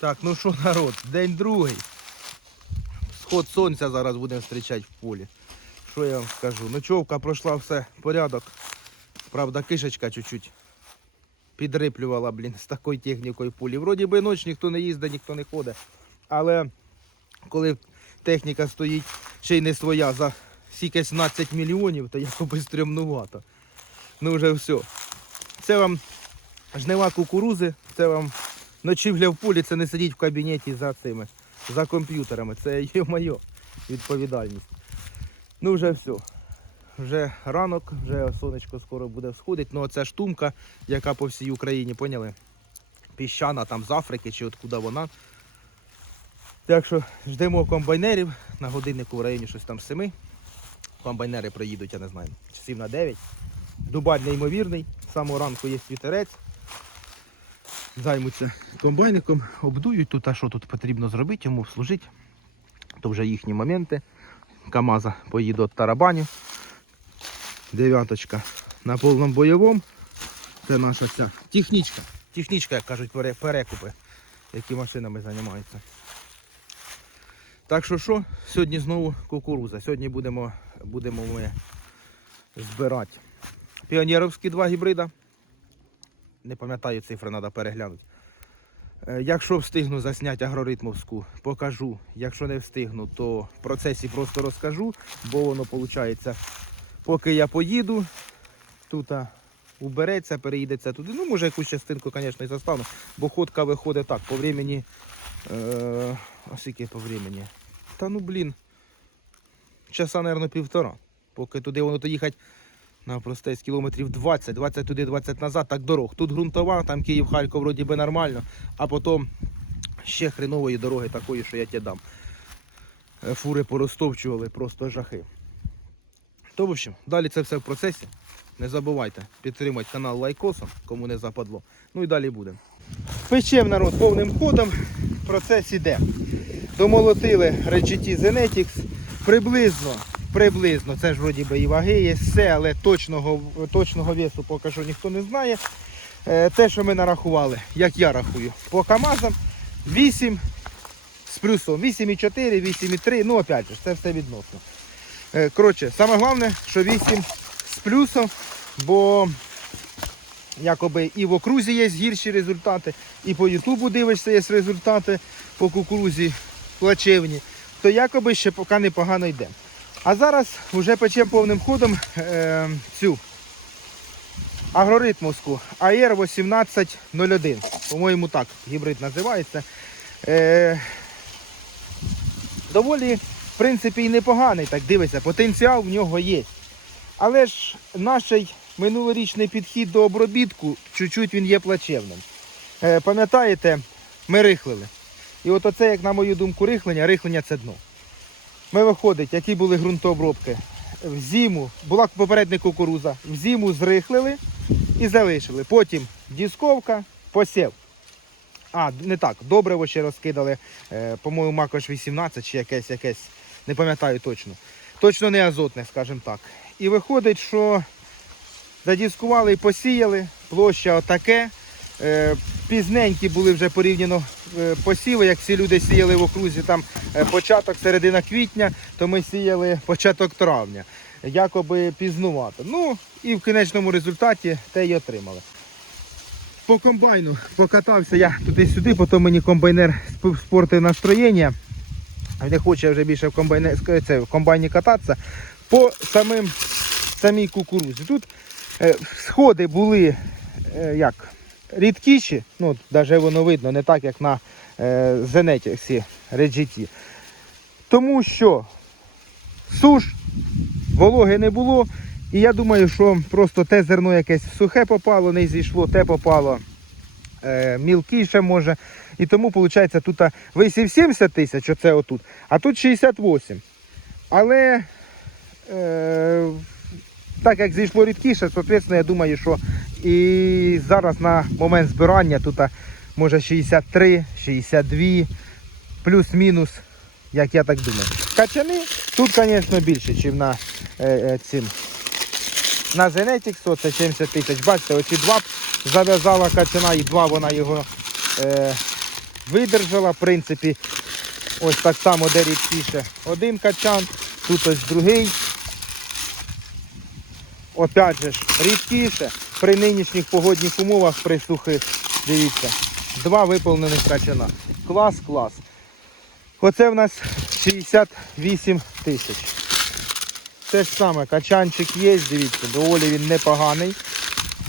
Так, ну що, народ, день другий. Сход сонця зараз будемо зустрічати в полі. Що я вам скажу? Ночовка пройшла все порядок. Правда, кишечка чуть-чуть підриплювала, блін, з такою технікою полі. Вроді би ніч ніхто не їздить, ніхто не ходить. Але коли техніка стоїть ще й не своя за скільки 17 мільйонів, то якоби стрімнувато. Ну вже все. Це вам жнива кукурузи, це вам ночівля в полі, це не сидіть в кабінеті за цими, за комп'ютерами. Це йо-моє відповідальність. Ну вже все. Вже ранок, вже сонечко скоро буде всходити. Ну оце штумка, яка по всій Україні, поняли? Піщана там з Африки чи откуда вона. Так що ждемо комбайнерів на годиннику в районі щось там 7. Комбайнери проїдуть, я не знаю, часів на 9. Дубаль неймовірний, з самого ранку є вітерець. Займуться комбайником, обдують тут, а що тут потрібно зробити, йому служити. То вже їхні моменти. КАМАЗа поїде від тарабанів. Дев'яточка на повному бойовому. Це наша ця технічка. Технічка, як кажуть, перекупи, які машинами займаються. Так що що, сьогодні знову кукуруза. Сьогодні будемо, будемо ми збирати. Піонерівські два гібрида. Не пам'ятаю цифри, треба переглянути. Е, Якщо встигну засняти агроритмовську, покажу. Якщо не встигну, то в процесі просто розкажу, бо воно виходить, поки я поїду, тут убереться, переїдеться туди. Ну, може якусь частинку, звісно, і застану, бо ходка виходить так, по времени. Е, а скільки по времени? Та ну блін. Часа, мабуть, півтора. Поки туди воно то їхати на простець кілометрів 20, 20 туди, 20 назад, так дорог. Тут ґрунтова, там Київ-Харків вроді би нормально, а потім ще хренової дороги такої, що я тебе дам. Е, Фури поростовчували, просто жахи. То, в общем, далі це все в процесі. Не забувайте підтримати канал лайкосом, кому не западло. Ну і далі будемо. Печем народ повним ходом. Процес іде. Домолотили RGT Zenetics приблизно, приблизно, це ж вроді би і ваги є, все, але точного, точного весу поки що ніхто не знає. Е, Те, що ми нарахували, як я рахую, по КАМАЗам 8 з плюсом, 8,4, 8,3, ну опять же, це все відносно. Е, Коротше, саме головне, що 8 з плюсом, бо якоби і в окрузі є гірші результати, і по Ютубу дивишся, є результати по кукурузі плачевні, то якоби ще поки непогано йде. А зараз вже печемо повним ходом е, цю агроритмовську AR 1801. По-моєму, так гібрид називається. Е, доволі, в принципі, і непоганий, так дивиться, потенціал в нього є. Але ж наш минулорічний підхід до обробітку, чуть-чуть він є плачевним. Е, пам'ятаєте, ми рихлили. І от оце, як на мою думку, рихлення, рихлення це дно. Ми виходить, які були ґрунтообробки. В зиму була попередня кукуруза, в зиму зрихлили і залишили. Потім дісковка, посів. А, не так, добриво ще розкидали, е, по-моєму, макош 18 чи якесь, якесь, не пам'ятаю точно. Точно не азотне, скажімо так. І виходить, що задіскували і посіяли, площа отаке. Е, Пізненькі були вже порівняно посіви, як всі люди сіяли в окрузі, там е, початок, середина квітня, то ми сіяли початок травня. Якоби пізнувато. Ну і в кінечному результаті те й отримали. По комбайну покатався я туди-сюди, потім мені комбайнер сп- спортив настроєння. Не хоче вже більше в, комбайне, це, в комбайні кататися. По самим, самій кукурузі. Тут е, сходи були е, як, рідкіші, ну, навіть воно видно, не так, як на е, Зенетіксі RGT. Тому що суш, вологи не було. І я думаю, що просто те зерно якесь сухе попало, не зійшло, те попало е, мілкіше може. І тому, виходить, тут висів 70 тисяч, оце отут, а тут 68. Але е, так як зійшло рідкіше, соответственно, я думаю, що і зараз на момент збирання тут може 63, 62, плюс-мінус, як я так думаю. Качани тут, звісно, більше, ніж на е, е, цим. На Genetics це 70 тисяч. Бачите, оці два зав'язала качана і два вона його е, видержала. В принципі, ось так само, де рідкіше один качан, тут ось другий. Опять же рідкіше при нинішніх погодних умовах при сухих. Дивіться, два виповнених качана. Клас, клас. Оце в нас 68 тисяч. Те ж саме, качанчик є, дивіться, доволі він непоганий.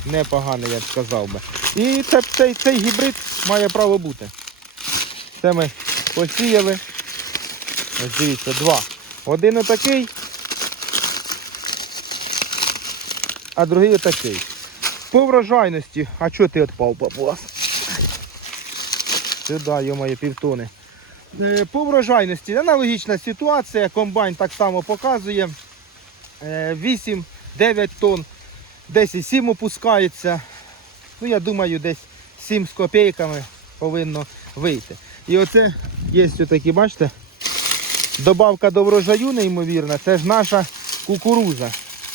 Непоганий, я б сказав би. І це, цей, цей гібрид має право бути. Це ми посіяли. Ось дивіться, два. Один отакий, а другий отакий. По врожайності, а чого ти відпав, папуас? Сюди, йо-моє, півтони. Е, По врожайності аналогічна ситуація. Комбайн так само показує. Е, 8-9 тонн, десь і 7 опускається. Ну, я думаю, десь 7 з копійками повинно вийти. І оце є такі, бачите, добавка до врожаю неймовірна. Це ж наша кукуруза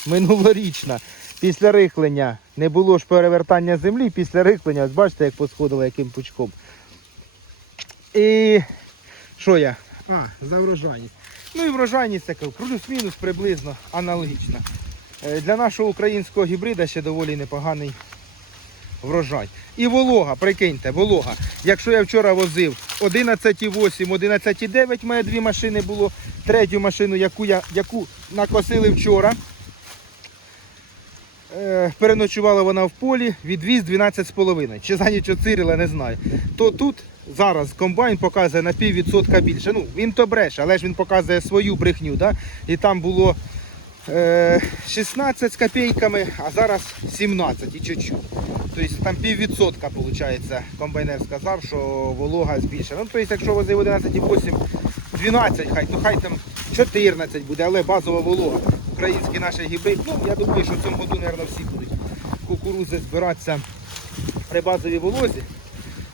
минулорічна. Після рихлення не було ж перевертання землі, після рихлення, ось бачите, як посходило яким пучком. І що я? А, за врожайність. Ну і врожайність така, плюс-мінус приблизно аналогічна. Е, Для нашого українського гібрида ще доволі непоганий врожай. І волога, прикиньте, волога. Якщо я вчора возив 11,8, 11,9, в мене дві машини було. Третю машину, яку, я, яку накосили вчора. Е, переночувала вона в полі, відвіз 12,5. Чи за ніч оцирила, не знаю. То тут зараз комбайн показує на піввідсотка більше. Ну, він то бреше, але ж він показує свою брехню. Да? І там було е, 16 з копійками, а зараз 17 і чуть-чуть. Тобто там піввідсотка, виходить, комбайнер сказав, що волога збільшена. Ну, тобто, якщо возив 11,8, 12 хай, то хай там 14 буде, але базова волога. Український наш гібрид. Ну, я думаю, що в цьому году, мабуть, всі будуть кукурузи збиратися при базовій волозі.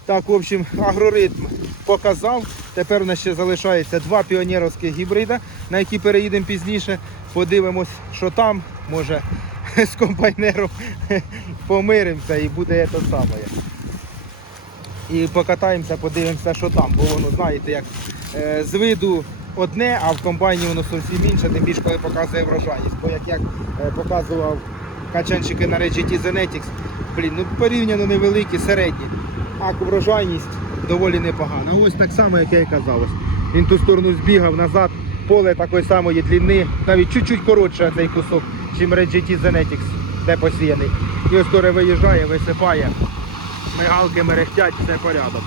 Так, в общем, агроритм показав. Тепер у нас ще залишається два піонерівських гібрида, на які переїдемо пізніше. Подивимось, що там. Може з комбайнером помиримося і буде те саме. І покатаємося, подивимося, що там. Бо воно, знаєте, як е, з виду одне, а в комбайні воно зовсім інше, тим більше коли показує врожайність. Бо як я е, показував качанчики на GT Zenetics, блін, ну порівняно невеликі, середні. А врожайність доволі непогана. Ось так само, як я і казав. Він ту сторону збігав назад, поле такої самої длини, навіть чуть-чуть коротше цей кусок, чим GT Zenetics, де посіяний. І ось торе виїжджає, висипає, мигалки мерехтять, все порядок.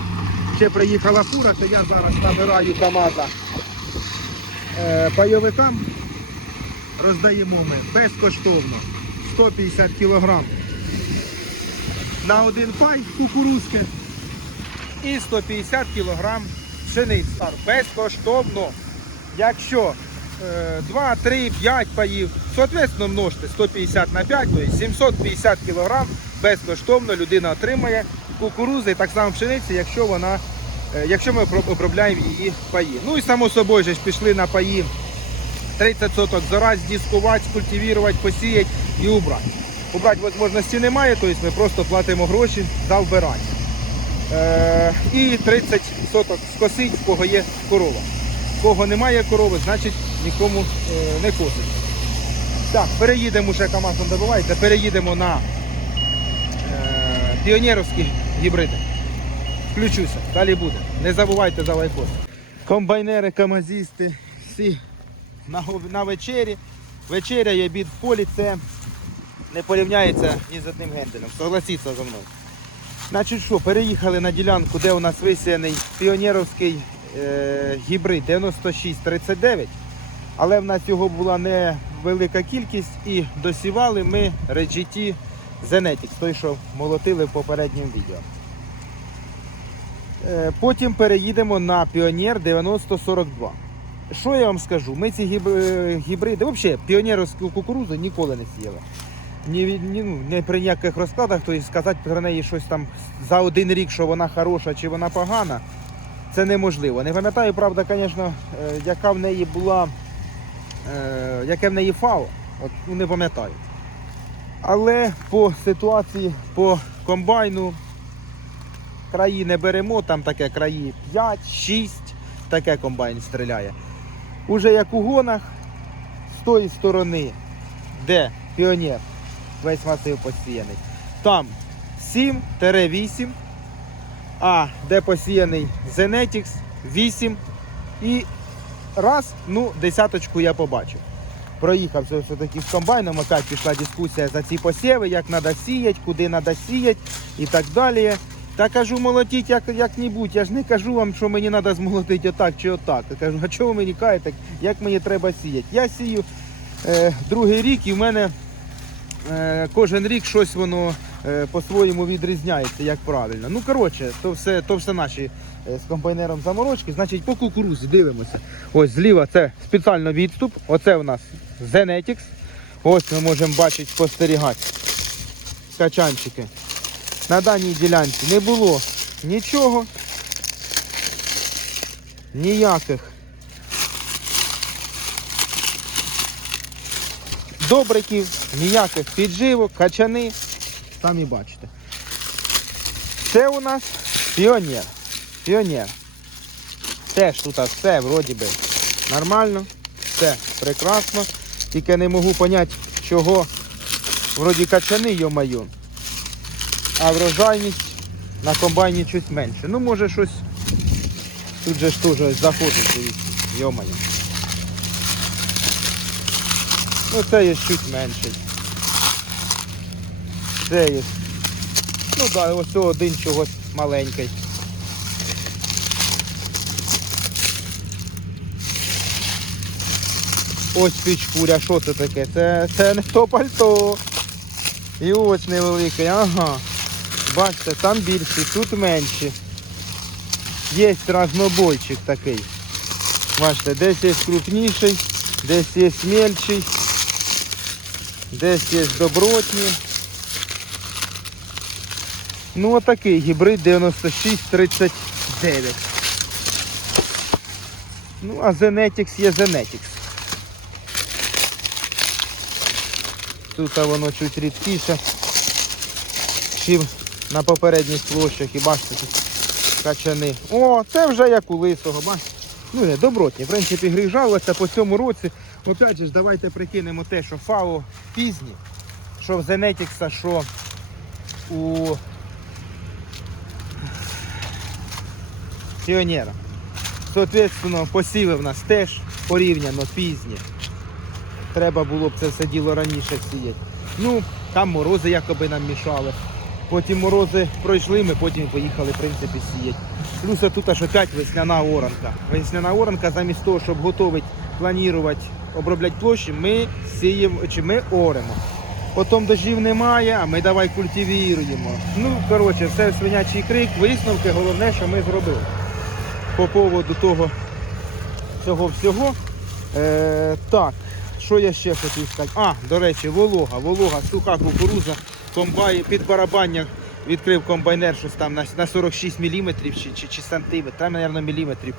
Ще приїхала фура, то я зараз набираю КАМАЗа пайовикам. Роздаємо ми безкоштовно 150 кг на один пай кукурузки і 150 кг пшениць безкоштовно. Якщо е, 2, 3, 5 паїв, соответственно множте 150 на 5, тобто 750 кг безкоштовно людина отримає кукурузи, так само пшениці, якщо вона, е, якщо ми обробляємо її паї. Ну і само собою ж пішли на паї 30 соток зараз дискувати, скультивувати, посіяти і убрати. Убрати можливості немає, тобто ми просто платимо гроші за вбирання. Е, і 30 соток скосить, в кого є корова. В кого немає корови, значить нікому е, не косить. Так, переїдемо ще КАМАЗ не добувається, переїдемо на е, піонерівські гібриди. Включуся, далі буде. Не забувайте за лайкос. Комбайнери, камазісти, всі на, на вечері. Вечеря і обід в полі це не порівняється ні з одним генделем. Согласіться зі мною. Значить що, переїхали на ділянку, де у нас висіяний піонерівський е, гібрид 9639. Але в нас його була невелика кількість і досівали ми RGT Zenetics, той, що молотили в попередньому відео. Е, Потім переїдемо на Піонер 9042. Що я вам скажу? Ми ці е, гібриди, взагалі піонерівську кукурузу ніколи не сіяли. Ні, ні, ну, не при ніяких розкладах, тобто сказати про неї щось там за один рік, що вона хороша чи вона погана, це неможливо. Не пам'ятаю, правда, звісно, е, яка в неї була, е, яке в неї фау, от, ну, не пам'ятаю. Але по ситуації, по комбайну, краї не беремо, там таке краї 5, 6, таке комбайн стріляє. Уже як у гонах, з тої сторони, де піонер, весь масив посіяний, там 7-8, а де посіяний Zenetix 8 і раз, ну, десяточку я побачив. Проїхався все таки з комбайном, опять пішла дискусія за ці посіви, як треба сіяти, куди треба сіяти і так далі. Та кажу, молотіть як, як-небудь. Я ж не кажу вам, що мені треба змолотити отак чи отак. Я кажу, а чого ви мені кажете, як мені треба сіяти? Я сію е, другий рік і в мене е, кожен рік щось воно е, по-своєму відрізняється, як правильно. Ну, коротше, то все, то все наші е, з комбайнером заморочки. Значить, по кукурузі дивимося. Ось зліва це спеціально відступ. Оце у нас Zenetix. Ось ми можемо бачити, спостерігати. Качанчики. На даній ділянці не було нічого. Ніяких добриків, ніяких підживок, качани. Самі бачите. Це у нас піонер. Піонер. Теж тут все вроді би нормально, все прекрасно. Тільки не можу зрозуміти, чого вроді качани йо-майо, а врожайність на комбайні щось менше. Ну може щось тут же ж теж заходить, дивіться. Ну це є чуть менший. Це є. Ну так, да, ось один чогось маленький. Ось пічкуря, що це таке? Це, це не то пальто. І ось невеликий, ага. Бачите, там більші, тут менші. Є разнобойчик такий. Бачите, десь є крупніший, десь є мельчий, десь є добротні. Ну отакий гібрид 9639. Ну, а Zenetix є Zenetix. Тут воно чуть рідкіше, чим на попередніх площах. І бачите, тут качани. О, це вже як у лисого, бачите? Ну, не, добротні. В принципі, гріх жалуватися по цьому році. Опять же, давайте прикинемо те, що ФАО пізні, що в Zenetix, що у Піонера. Соответственно, посіви в нас теж порівняно пізні. Треба було б це все діло раніше сіяти. Ну, там морози якоби нам мішали. Потім морози пройшли, ми потім поїхали в принципі сіяти. Плюс тут аж опять весняна оранка. Весняна оранка замість того, щоб готувати, планувати, обробляти площі, ми сіємо чи ми оремо. Потім дождів немає, а ми давай культивіруємо. Ну, коротше, все свинячий крик, висновки, головне, що ми зробили. По поводу того цього всього. Е, так, що я ще хотів сказати? А, до речі, волога, волога, суха кукуруза, комбай, під барабання відкрив комбайнер щось там на 46 мм чи, чи, чи сантиметр, там, мабуть, міліметрів.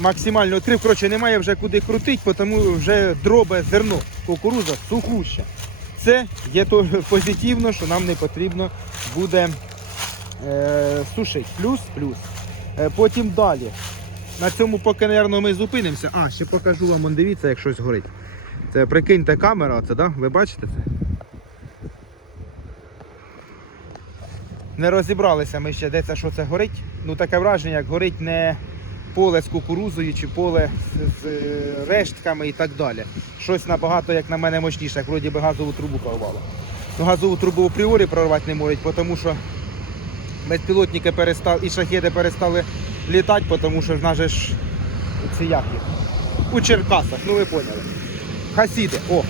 Максимально відкрив, коротше, немає вже куди крутити, тому вже дробе зерно, кукуруза сухуща. Це є то позитивно, що нам не потрібно буде е, сушити. Плюс, плюс. Е, потім далі. На цьому поки, мабуть, ми зупинимося. А, ще покажу вам, дивіться, як щось горить. Це прикиньте камера, оце, да? ви бачите це? Не розібралися ми ще, де це що це горить. Ну таке враження, як горить не поле з кукурузою чи поле з, з е, рештками і так далі. Щось набагато, як на мене, мощніше, як вроді би газову трубу прорвало. Ну, газову трубу апріорі прорвати не можуть, тому що безпілотники перестали і шахеди перестали літати, тому що нас ж це як їх? У Черкасах, ну ви поняли. Хасіди, о,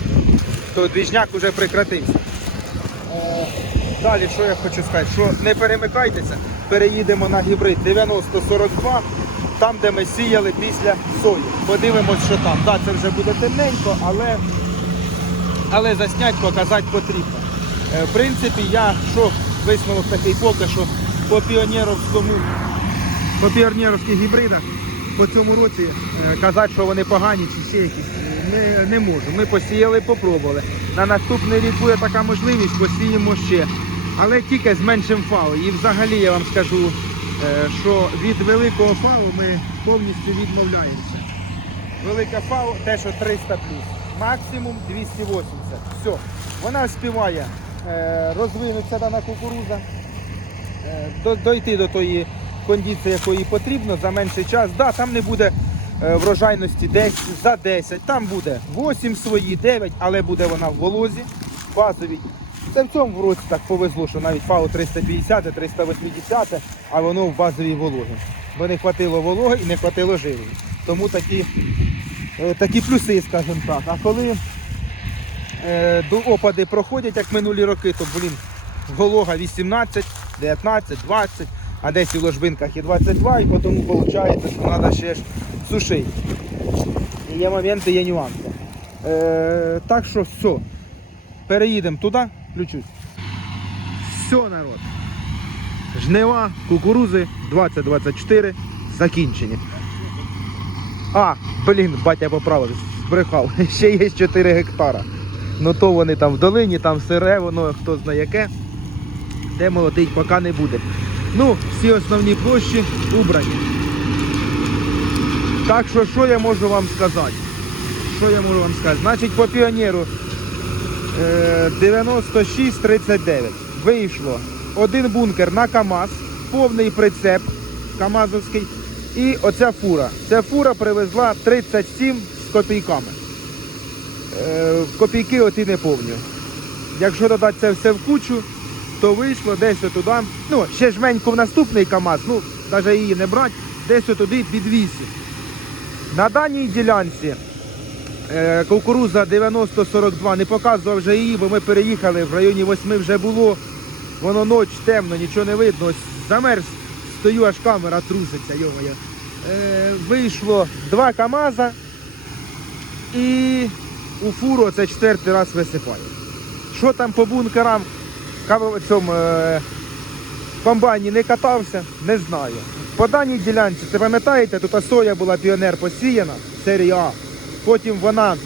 то двіжняк уже прекратився. Далі, що я хочу сказати, що не перемикайтеся, переїдемо на гібрид 9042, там, де ми сіяли після сої. Подивимось, що там. Так, це вже буде темненько, але, але заснять, показати потрібно. Е, в принципі, я що висновок такий поки що по піонерівському, по піонерівських гібридах по цьому році е, казати, що вони погані чи ще якісь, не, не можу. Ми посіяли, попробували. На наступний рік буде така можливість, посіємо ще. Але тільки з меншим фау. І взагалі я вам скажу, е, що від великого фау ми повністю відмовляємося. Велика фау те, що 300 плюс, максимум 280. Все. Вона співає е, розвинутися дана кукуруза, е, до- дойти до тої кондиції, якої потрібно за менший час. Да, там не буде врожайності десь за 10, там буде 8 свої, 9, але буде вона в волозі, базовій. Це в році так повезло, що навіть ФАО 350, 380, а воно в базовій вологі. Бо не хватило вологи і не хватило живої. Тому такі, е, такі плюси, скажімо так. А коли е, до опади проходять, як минулі роки, то блін, волога 18, 19, 20, а десь у ложбинках і 22, і тому виходить, що треба ще ж сушити. Є моменти, є нюанси. Е, так що все. Переїдемо туди, включусь. Все, народ. Жнива, кукурузи 2024 закінчені. А, блін, батя поправив, збрехав. Ще є 4 гектара. Ну то вони там в долині, там сире, воно хто знає яке. Де молотить, поки не буде. Ну, всі основні площі убрані. Так що, що я можу вам сказати? Що я можу вам сказати? Значить, по піонеру 96-39 вийшло один бункер на КАМАЗ, повний прицеп КАМАЗовський. І оця фура. Ця фура привезла 37 з копійками. Е, копійки от і не помню. Якщо додати це все в кучу, то вийшло десь туди. Ну, ще жменьку в наступний КАМАЗ, ну, навіть її не брати, десь туди під 8. На даній ділянці е, кукуруза 90-42 не показував вже її, бо ми переїхали, в районі 8 вже було. Воно ноч темно, нічого не видно. Замерз, стою, аж камера труситься, йомоє. Е, вийшло два КАМАЗа і у фуру це четвертий раз висипає. Що там по бункерам кав- цьому, е, комбайні не катався, не знаю. По даній ділянці, це пам'ятаєте, тут соя була піонер посіяна, серія А. Потім вона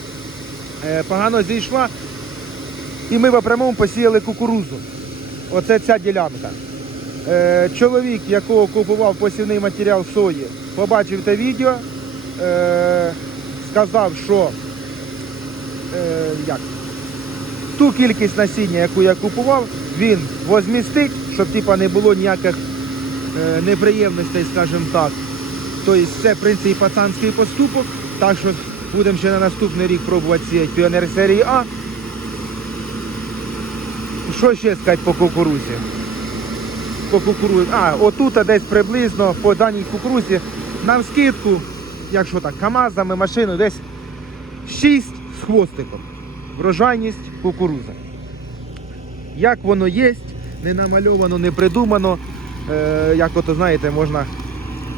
е, погано зійшла, і ми в прямому посіяли кукурузу. Оце ця ділянка. Е, чоловік, якого купував посівний матеріал сої, побачив те відео, е, сказав, що як, ту кількість насіння, яку я купував, він возмістить, щоб типа, не було ніяких неприємностей, скажімо так. Тобто це, в принципі, пацанський поступок. Так що будемо ще на наступний рік пробувати сіяти піонер серії А. Що ще сказати по кукурузі? По кукурузі. А, отут десь приблизно по даній кукурузі нам скидку, якщо так, КАМАЗами, машиною, десь 6 з хвостиком. Врожайність кукуруза. Як воно є, не намальовано, не придумано. Е, як ото знаєте, можна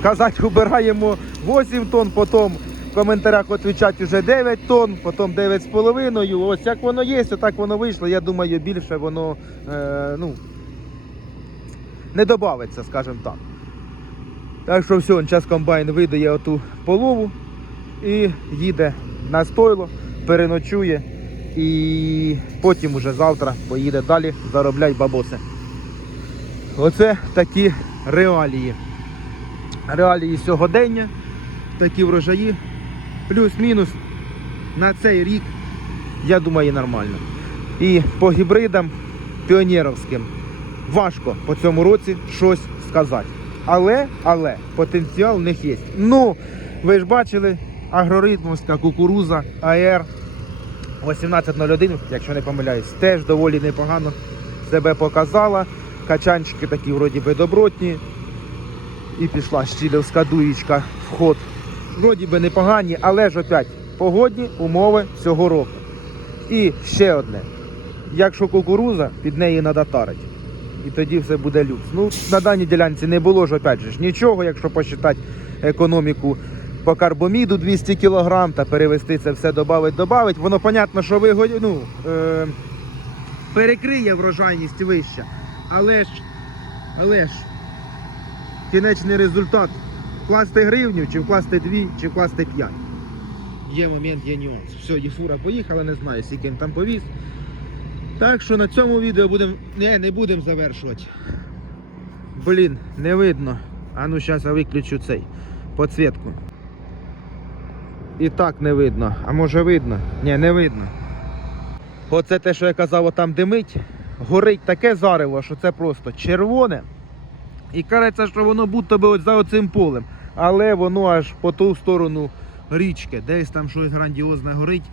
казати, убираємо 8 тонн, потім в коментарях відповідати вже 9 тонн, потім 9,5. Ось як воно є, отак воно вийшло. Я думаю, більше воно е, ну, не додається, скажімо так. Так що все, зараз комбайн видає оту полову і їде на стойло, переночує і потім уже завтра поїде далі заробляти бабоси. Оце такі реалії. Реалії сьогодення, такі врожаї. Плюс-мінус на цей рік, я думаю, нормально. І по гібридам піонерівським важко по цьому році щось сказати. Але, але потенціал в них є. Ну, ви ж бачили, агроритмовська кукуруза АР 1801, якщо не помиляюсь, теж доволі непогано себе показала. Качанчики такі вроді би добротні. І пішла щілівська дуєчка в ход. Вроді би непогані, але ж опять погодні умови цього року. І ще одне. Якщо кукуруза, під неї треба тарити. І тоді все буде люкс. Ну, на даній ділянці не було ж опять же нічого, якщо посчитати економіку по карбоміду 200 кг та перевести це все додавить, додавить. Воно понятно, що вигод... ну, е... перекриє врожайність вища. Але ж, але ж, кінечний результат вкласти гривню, чи вкласти дві, чи вкласти п'ять. Є момент, є нюанс. Все, Єфура поїхала, не знаю, скільки він там повіз. Так що на цьому відео будемо. Не, не будемо завершувати. Блін, не видно. А ну зараз я виключу цей підсвітку. І так не видно. А може видно? Ні, не видно. Оце те, що я казав, там димить, горить таке зарево, що це просто червоне. І кажеться, що воно будто би от за оцим полем. Але воно аж по ту сторону річки. Десь там щось грандіозне горить.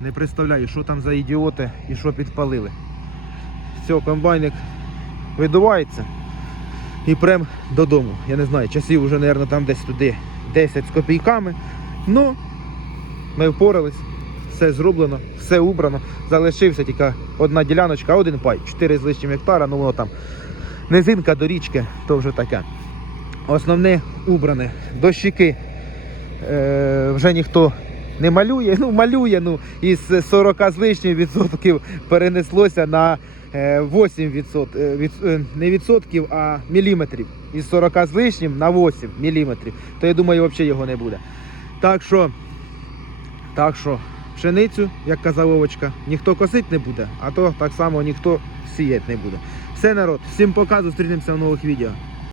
Не представляю, що там за ідіоти і що підпалили. Все, комбайник видувається і прям додому. Я не знаю, часів вже, мабуть, там десь туди 10 з копійками. Ну, ми впорались, все зроблено, все убрано. Залишився тільки одна діляночка, один пай, 4 з лишнім гектара, ну воно там низинка до річки, то вже таке. Основне убране. Дощики е, вже ніхто не малює. Ну, малює, ну, із 40 з лишнім відсотків перенеслося на е, 8 відсот, е, від, е, не відсотків, а міліметрів. Із 40 з лишнім на 8 міліметрів. То я думаю, взагалі його не буде. Так що, так що, пшеницю, як казав Вовочка, ніхто косить не буде, а то так само ніхто сіяти не буде. Все народ, всім пока, зустрінемося в нових відео.